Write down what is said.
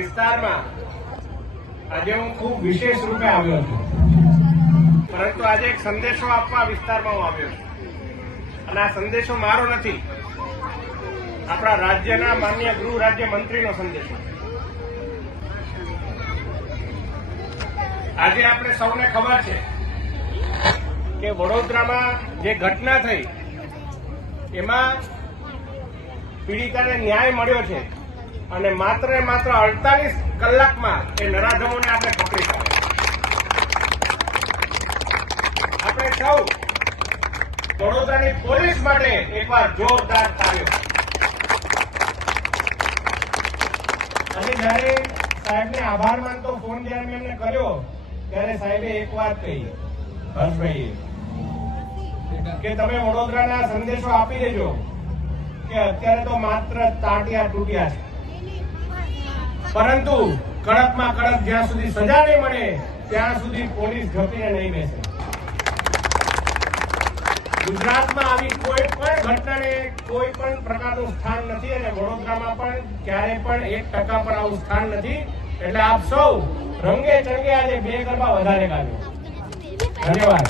વિસ્તારમાં આજે હું ખૂબ વિશેષ રૂપે આવ્યો છું, પરંતુ આજે એક સંદેશો આપવા વિસ્તારમાં હું આવ્યો છું અને આ સંદેશો મારો નથી, આપણા રાજ્યના માન્ય ગૃહ રાજ્ય મંત્રીનો સંદેશો. આજે આપણે સૌને ખબર છે કે વડોદરામાં જે ઘટના થઈ એમાં પીડિતાને ન્યાય મળ્યો છે અને માત્ર ને માત્ર 48 કલાકમાં એ નરાધમોને આપણે પકડી પાડ્યા. આપણે સૌ વડોદરાની પોલીસ માટે એકવાર જોરદાર તાળીઓ. અને જયારે સાહેબને આભાર માનતો ફોન જયારે મેં એમને કર્યો ત્યારે સાહેબે એક વાત કહી, હર્ષભાઈએ, કે તમે વડોદરાના સંદેશો આપી દેજો કે અત્યારે તો માત્ર તાટિયા તૂટ્યા છે, પરંતુ કડકમાં કડક જ્યાં સુધી સજા નહીં મળે ત્યાં સુધી પોલીસ ઘપીને નહીં બેસે. ગુજરાતમાં આવી કોઈ પણ ઘટનાને કોઈ પણ પ્રકારનું સ્થાન નથી અને વડોદરામાં પણ ક્યારે પણ 1% પણ આવું સ્થાન નથી. એટલે આપ સૌ રંગે ચંગે આજે 2 ગરબા વધારે ગાજો. ધન્યવાદ.